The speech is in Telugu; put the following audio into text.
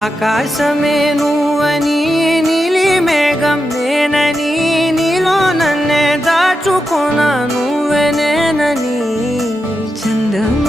ఆకాశమే నువ్వని నీలి మేఘం నేనని నీలో నన్నే దాచుకున్నా నువ్వే నేనని చందమా